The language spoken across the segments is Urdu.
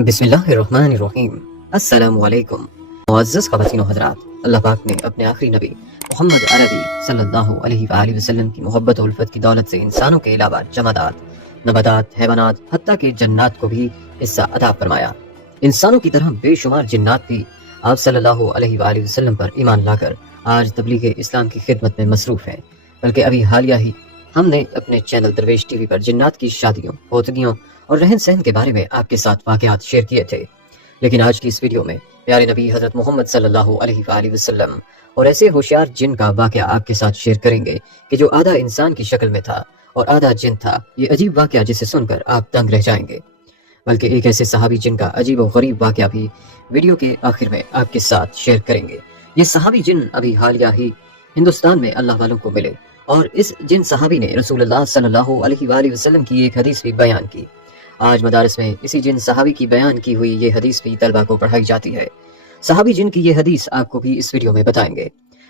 بسم اللہ الرحمن الرحیم۔ السلام علیکم معزز خواتین و حضرات، اللہ پاک نے اپنے آخری نبی محمد عربی صلی اللہ علیہ وآلہ وسلم کی محبت و الفت کی دولت سے انسانوں کے علاوہ جمادات، نباتات، حیوانات، حتیٰ کہ جنات کو بھی حصہ عطا فرمایا۔ انسانوں کی طرح بے شمار جنات بھی آپ صلی اللہ علیہ وآلہ وسلم پر ایمان لا کر آج تبلیغ اسلام کی خدمت میں مصروف ہیں، بلکہ ابھی حالیہ ہی ہم نے اپنے چینل درویش ٹی وی پر جنات کی شادیوں، پوتگیوں اور رہن سہن کے بارے میں آپ کے ساتھ واقعات شیئر کیے تھے، لیکن آج کی اس ویڈیو میں پیارے نبی حضرت محمد صلی اللہ علیہ وآلہ وسلم اور ایسے ہوشیار جن کا واقعہ آپ کے ساتھ شیئر کریں گے کہ جو آدھا انسان کی شکل میں تھا اور آدھا جن تھا۔ یہ عجیب واقعہ جسے سن کر آپ دنگ رہ جائیں گے، بلکہ ایک ایسے صحابی جن کا عجیب و غریب واقعہ بھی ویڈیو کے آخر میں آپ کے ساتھ شیئر کریں گے۔ یہ صحابی جن ابھی حالیہ ہی ہندوستان میں اللہ والوں کو ملے، اور اس جن صحابی نے رسول اللہ صلی اللہ علیہ وآلہ وسلم کی ایک حدیث بھی بیان کی۔ آج مدارس میں اسی جن صحابی کی بیان کی ہوئی یہ حدیث بھی طلبہ کو پڑھائی جاتی ہے۔ صحابی جن کی یہ حدیث آپ کو بھی اس ویڈیو میں بتائیں گے۔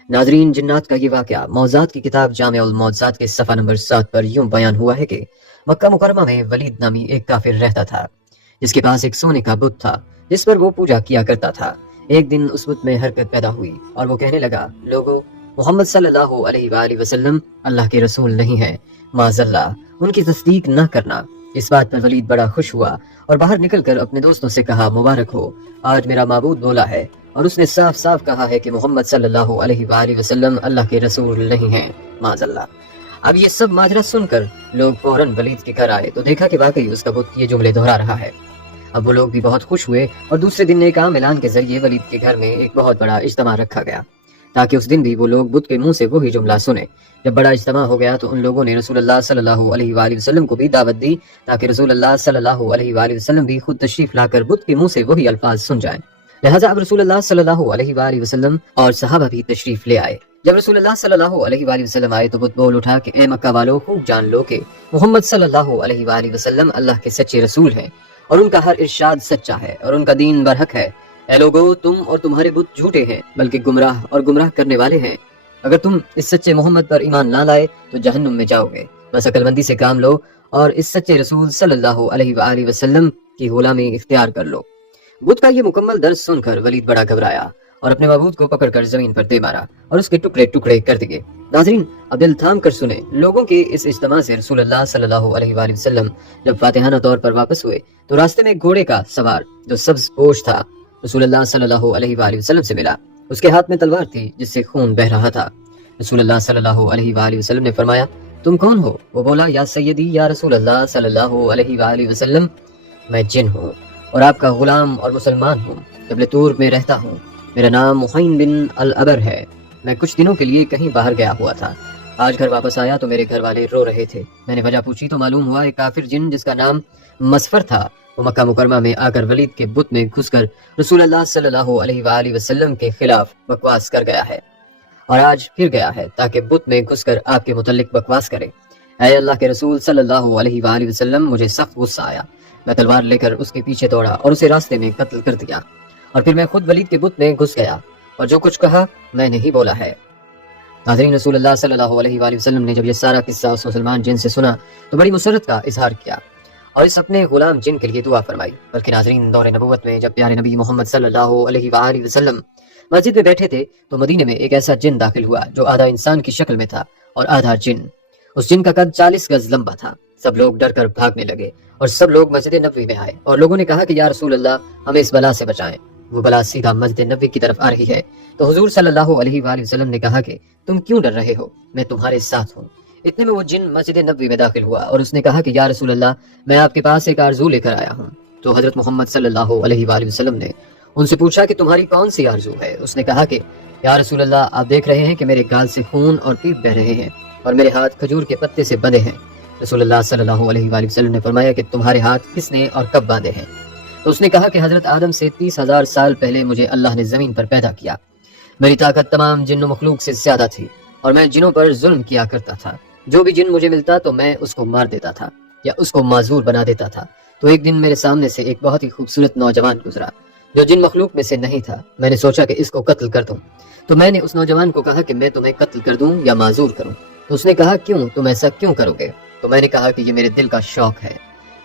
ناظرین، جنات کا یہ واقعہ موضوعات کی کتاب جامع الموضوعات کے صفحہ نمبر 7 پر یوں بیان ہوا ہے کہ مکہ مکرمہ میں ولید نامی ایک کافر رہتا تھا، جس کے پاس ایک سونے کا بت تھا جس پر وہ پوجا کیا کرتا تھا۔ ایک دن اس بت میں حرکت پیدا ہوئی اور وہ کہنے لگا، لوگو، محمد صلی اللہ علیہ وآلہ وسلم اللہ کے رسول نہیں ہے، معاذ اللہ، ان کی تصدیق نہ کرنا۔ اس بات پر ولید بڑا خوش ہوا اور باہر نکل کر اپنے دوستوں سے کہا، مبارک ہو، آج میرا معبود بولا ہے اور اس نے صاف صاف کہا ہے کہ محمد صلی اللہ علیہ وآلہ وسلم اللہ کے رسول نہیں ہیں، معاذ اللہ۔ اب یہ سب ماجرا سن کر لوگ فوراً ولید کے گھر آئے تو دیکھا کہ واقعی اس کا بت یہ جملے دہرا رہا ہے۔ اب وہ لوگ بھی بہت خوش ہوئے اور دوسرے دن ایک عام اعلان کے ذریعے ولید کے گھر میں ایک بہت بڑا اجتماع رکھا گیا، تاکہ اس دن بھی وہ لوگ بت کے منہ سے وہی جملہ سنیں۔ جب بڑا اجتماع ہو گیا تو ان لوگوں نے رسول اللہ صلی اللہ علیہ وآلہ وسلم کو بھی دعوت دی، تاکہ رسول اللہ صلی اللہ علیہ وآلہ وسلم بھی خود تشریف لا کر بت کے منہ سے وہی الفاظ سن جائیں۔ لہٰذا اب رسول اللہ صلی اللہ علیہ وآلہ وسلم اور صحابہ بھی تشریف لے آئے۔ جب رسول اللہ صلی اللہ علیہ وآلہ وسلم آئے تو بت بول اٹھا کہ اے مکہ والو، خوب جان لو کہ محمد صلی اللہ علیہ وآلہ وسلم اللہ کے سچے رسول ہیں اور ان کا ہر ارشاد سچا ہے اور ان کا دین برحق ہے۔ اے لوگو، تم اور تمہارے بت جھوٹے ہیں، بلکہ گمراہ اور گمراہ کرنے والے ہیں۔ اگر تم اس سچے محمد پر ایمان نہ لائے تو جہنم میں جاؤ گے۔ بس عقل مندی سے کام لو اور اس سچے رسول صلی اللہ علیہ وآلہ وسلم کی غلامی اختیار کر لو۔ بت کا یہ مکمل درس سن کر ولید بڑا گھبرایا اور اپنے معبود کو پکڑ کر زمین پر دے مارا اور اس کے ٹکڑے ٹکڑے کر دیے۔ ناظرین، اب دل تھام کر سنیں، لوگوں کے اس اجتماع سے رسول اللہ صلی اللہ علیہ وآلہ وسلم جب فاتحانہ طور پر واپس ہوئے تو راستے میں ایک گھوڑے کا سوار جو سبز پوش تھا رسول اللہ صلی اللہ علیہ وآلہ وسلم سے ملا۔ اس کے ہاتھ میں تلوار تھی جس سے خون بہ رہا تھا۔ رسول اللہ صلی اللہ علیہ وآلہ وسلم نے فرمایا، تم کون ہو؟ وہ بولا، یا سیدی، یا رسول اللہ صلی اللہ علیہ وآلہ وسلم، میں جن ہوں اور آپ کا غلام اور مسلمان ہوں، جبل طور میں رہتا ہوں۔ میرا نام محین بن الابر ہے۔ میں کچھ دنوں کے لیے کہیں باہر گیا ہوا تھا، آج گھر واپس آیا تو میرے گھر والے رو رہے تھے۔ میں نے وجہ پوچھی تو معلوم ہوا ایک کافر جن جس کا نام مسفر تھا وہ مکہ مکرمہ میں آ کر ولید کے بت میں گھس کر رسول اللہ صلی اللہ علیہ وآلہ وسلم کے خلاف بکواس کر گیا ہے، اور آج پھر گیا ہے تاکہ بت میں گھس کر آپ کے متعلق بکواس کرے۔ اے اللہ کے رسول صلی اللہ علیہ وآلہ وسلم، مجھے سخت غصہ آیا، میں تلوار لے کر اس کے پیچھے دوڑا اور اسے راستے میں قتل کر دیا، اور پھر میں خود ولید کے بت میں گھس گیا اور جو کچھ کہا میں نے ہی بولا ہے۔ ناظرین، رسول اللہ صلی اللہ علیہ وآلہ وسلم نے جب یہ سارا قصہ اس مسلمان جن سے سنا تو بڑی مسرت کا اظہار کیا اور اس اپنے غلام جن کے لیے دعا فرمائی۔ بلکہ ناظرین، دور نبوت میں جب پیارے نبی محمد صلی اللہ علیہ وآلہ وسلم مسجد میں بیٹھے تھے تو مدینے میں ایک ایسا جن داخل ہوا جو آدھا انسان کی شکل میں تھا اور آدھا جن۔ اس جن کا قد 40 گز لمبا تھا۔ سب لوگ ڈر کر بھاگنے لگے اور سب لوگ مسجد نبوی میں آئے اور لوگوں نے کہا کہ یا رسول اللہ، ہمیں اس بلا سے بچائیں، وہ بلا سیدھا مسجد نبوی کی طرف آ رہی ہے۔ تو حضور صلی اللہ علیہ وآلہ وسلم نے کہا کہ تم کیوں ڈر رہے ہو، میں تمہارے ساتھ ہوں۔ اتنے میں وہ جن مسجد نبوی میں داخل ہوا اور اس نے کہا کہ یا رسول اللہ، میں آپ کے پاس ایک آرزو لے کر آیا ہوں۔ تو حضرت محمد صلی اللہ علیہ وآلہ وسلم نے ان سے پوچھا کہ تمہاری کون سی آرزو ہے؟ اس نے کہا کہ یا رسول اللہ، آپ دیکھ رہے ہیں کہ میرے گال سے خون اور پیپ بہ رہے ہیں اور میرے ہاتھ کھجور کے پتے سے بندھے ہیں۔ رسول اللہ صلی اللہ علیہ وآلہ وسلم نے فرمایا کہ تمہارے ہاتھ کس نے اور کب باندھے ہیں؟ تو اس نے کہا کہ حضرت آدم سے 30,000 سال پہلے مجھے اللہ نے زمین پر پیدا کیا۔ میری طاقت تمام جن و مخلوق سے زیادہ تھی اور میں جنوں پر ظلم کیا کرتا تھا۔ جو بھی جن مجھے ملتا تو میں اس کو مار دیتا تھا یا اس کو معذور بنا دیتا تھا۔ تو ایک دن میرے سامنے سے ایک بہت ہی خوبصورت نوجوان گزرا جو جن مخلوق میں سے نہیں تھا۔ میں نے سوچا کہ اس کو قتل کر دوں، تو میں نے اس نوجوان کو کہا کہ میں تمہیں قتل کر دوں یا معذور کروں؟ تو اس نے کہا، کیوں، تم ایسا کیوں کرو گے؟ تو میں نے کہا کہ یہ میرے دل کا شوق ہے،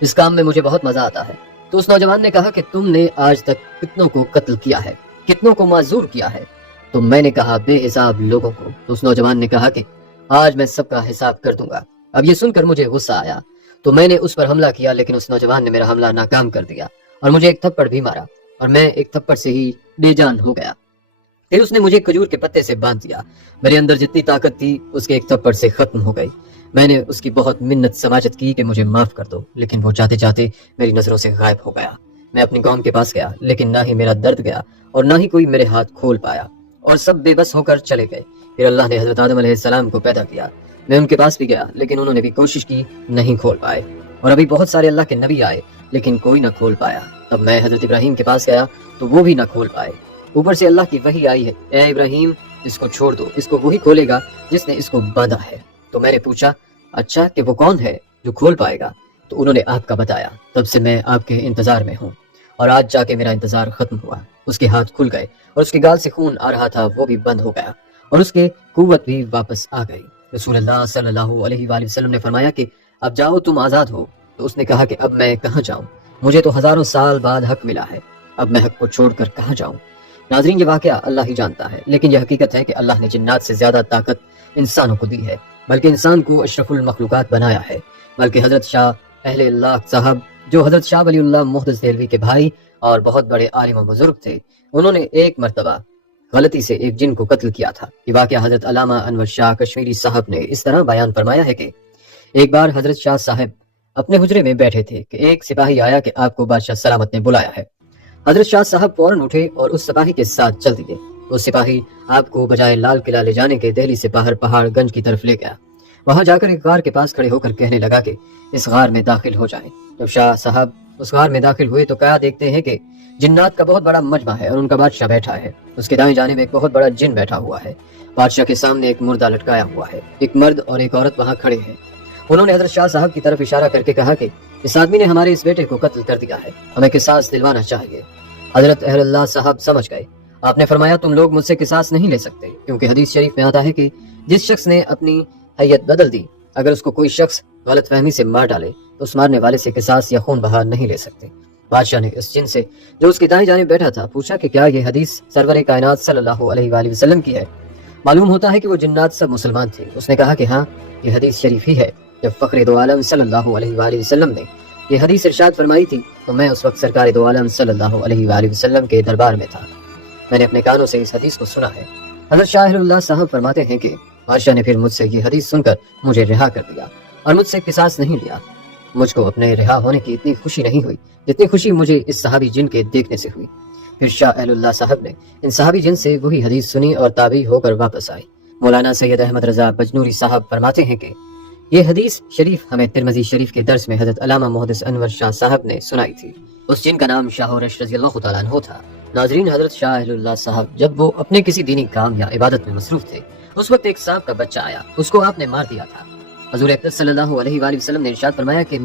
اس کام میں مجھے بہت مزہ آتا ہے۔ تو اس نوجوان نے کہا کہ تم نے آج تک کتنوں کو قتل کیا ہے، کتنوں کو معذور کیا ہے؟ تو میں نے کہا بے حساب لوگوں کو۔ تو اس نوجوان نے کہا کہ آج میں سب کا حساب کر دوں گا۔ اب یہ سن کر مجھے غصہ آیا تو میں نے اس پر حملہ کیا، لیکن اس نوجوان نے میرا حملہ ناکام کر دیا اور مجھے ایک تھپڑ بھی مارا اور میں ایک تھپڑ سے ہی بے جان ہو گیا۔ پھر اس نے مجھے کھجور کے پتے سے باندھ دیا، میرے اندر جتنی طاقت تھی اس کے ایک تھپڑ سے ختم ہو گئی۔ میں نے اس کی بہت منت سماجت کی کہ مجھے معاف کر دو، لیکن وہ جاتے جاتے میری نظروں سے غائب ہو گیا۔ میں اپنی قوم کے پاس گیا، لیکن نہ ہی میرا درد گیا اور نہ ہی کوئی میرے ہاتھ کھول پایا، اور سب بے بس ہو کر چلے گئے۔ پھر اللہ نے حضرت آدم علیہ السلام کو پیدا کیا، میں ان کے پاس بھی گیا، لیکن انہوں نے بھی کوشش کی، نہیں کھول پائے۔ اور ابھی بہت سارے اللہ کے نبی آئے، لیکن کوئی نہ کھول پایا۔ تب میں حضرت ابراہیم کے پاس گیا تو وہ بھی نہ کھول پائے۔ اوپر سے اللہ کی وحی آئی ہے، اے ابراہیم اس کو چھوڑ دو، اس کو وہی کھولے گا جس نے اس کو باندھا ہے۔ تو میں نے پوچھا اچھا کہ وہ کون ہے جو کھول پائے گا؟ تو انہوں نے آپ کا بتایا۔ تب سے میں آپ کے انتظار میں ہوں، اور آج جا کے میرا انتظار ختم ہوا۔ اس کے ہاتھ کھل گئے اور اس کے گال سے خون آ رہا تھا وہ بھی بند ہو گیا، اور اس کے قوت بھی واپس آ گئی۔ رسول اللہ صلی اللہ علیہ وآلہ وسلم نے فرمایا کہ اب جاؤ تم آزاد ہو۔ تو اس نے کہا کہ اب میں کہاں جاؤں؟ مجھے تو ہزاروں سال بعد حق ملا ہے، اب میں حق کو چھوڑ کر کہاں جاؤں؟ ناظرین یہ واقعہ اللہ ہی جانتا ہے، لیکن یہ حقیقت ہے کہ اللہ نے جنات سے زیادہ طاقت انسانوں کو دی ہے، بلکہ انسان کو اشرف المخلوقات بنایا ہے۔ بلکہ حضرت شاہ اہل اللہ صاحب، جو حضرت شاہ ولی اللہ محدث دہلوی کے بھائی اور بہت بڑے عالم و بزرگ تھے، انہوں نے ایک مرتبہ غلطی سے ایک جن کو قتل کیا تھا۔ یہ واقعہ حضرت علامہ انور شاہ کشمیری صاحب نے اس طرح بیان فرمایا ہے کہ ایک بار حضرت شاہ صاحب اپنے حجرے میں بیٹھے تھے کہ ایک سپاہی آیا کہ آپ کو بادشاہ سلامت نے بلایا ہے۔ حضرت شاہ صاحب فوراً اٹھے اور اس سپاہی کے ساتھ چل دیے۔ وہ سپاہی آپ کو بجائے لال قلعہ لے جانے کے دہلی سے باہر پہاڑ گنج کی طرف لے گیا۔ وہاں جا کر ایک غار کے پاس کھڑے ہو کر کہنے لگا کہ اس غار میں داخل ہو جائیں۔ جب شاہ صاحب اس غار میں داخل ہوئے تو کیا دیکھتے ہیں کہ جنات کا بہت بڑا مجمع ہے اور ان کا بادشاہ بیٹھا ہے۔ اس کے دائیں جانب ایک بہت بڑا جن بیٹھا ہوا ہے۔ بادشاہ کے سامنے ایک مردہ لٹکایا ہوا ہے، ایک مرد اور ایک عورت وہاں کھڑے ہیں۔ انہوں نے حضرت شاہ صاحب کی طرف اشارہ کر کے کہا کہ اس آدمی نے ہمارے اس بیٹے کو قتل کر دیا ہے، ہمیں قصاص دلوانا چاہیے۔ حضرت اہل اللہ صاحب سمجھ گئے۔ آپ نے فرمایا تم لوگ مجھ سے قصاص نہیں لے سکتے، کیونکہ حدیث شریف میں آتا ہے کہ جس شخص نے اپنی حیت بدل دی، اگر اس کو کوئی شخص غلط فہمی سے مار ڈالے تو اس مارنے والے سے قصاص یا خون بہا نہیں لے سکتے۔ بادشاہ نے اس جن سے جو اس کی دائیں جانب بیٹھا تھا پوچھا کہ کیا یہ حدیث سرور کائنات صلی اللہ علیہ وآلہ وسلم کی ہے؟ معلوم ہوتا ہے کہ وہ جنات سب مسلمان تھے۔ اس نے کہا کہ ہاں یہ حدیث شریف ہی ہے۔ جب فخر دو عالم صلی اللہ علیہ وآلہ وسلم نے یہ حدیث ارشاد فرمائی تھی تو میں اس وقت سرکار دو عالم صلی اللہ علیہ وآلہ وسلم کے دربار میں تھا، میں نے اپنے کانوں سے اس حدیث کو سنا ہے۔ حضرت شاہ اللہ صاحب فرماتے ہیں کہ بادشاہ نے پھر مجھ سے یہ حدیث سن کر مجھے رہا کر دیا اور مجھ سے قصاص نہیں لیا۔ مجھ کو اپنے رہا ہونے کی اتنی خوشی نہیں ہوئی جتنی خوشی مجھے اس صحابی جن کے دیکھنے سے ہوئی۔ پھر شاہ اہل اللہ صاحب نے ان صحابی جن سے وہی حدیث سنی اور تابع ہو کر واپس آئے۔ مولانا سید احمد رضا بجنوری صاحب فرماتے ہیں کہ یہ حدیث شریف ہمیں ترمذی شریف کے درس میں حضرت علامہ محدث انور شاہ صاحب نے سنائی تھی۔ اس جن کا نام شاہ رش رضی اللہ تعالیٰ عنہ تھا۔ ناظرین حضرت شاہ اہل اللہ صاحب جب وہ اپنے کسی دینی کام یا عبادت میں مصروف تھے، اس وقت ایک سانپ کا بچہ آیا، اس کو آپ نے مار دیا تھا۔ حضور اکرم صلی اللہ علیہ وآلہ وسلم نے ارشاد فرمایا کہ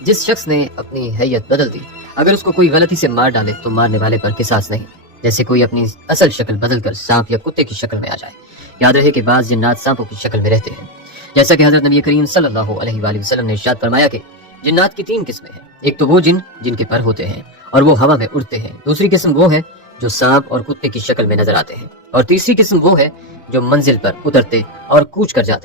جس شخص نے اپنی حیت بدل دی، اگر اس کو کوئی غلطی سے مار ڈالے تو مارنے والے پر قصاص نہیں، جیسے کوئی اپنی اصل شکل بدل کر سانپ یا کتے کی شکل میں آ جائے۔ یاد رہے کہ بعض جنات سانپوں کی شکل میں رہتے ہیں، جیسا کہ حضرت نبی کریم صلی اللہ علیہ وآلہ وسلم نے ارشاد فرمایا کہ جنات کی 3 قسمیں ہیں۔ ایک تو وہ جن کے پر ہوتے ہیں اور وہ ہوا میں اڑتے ہیں، دوسری قسم وہ ہے جو سانپ اور کتے کی شکل میں نظر آتے ہیں، اور تیسری قسم وہ ہے جو منزل پر اترتے اور کوچ کر جاتے ہیں۔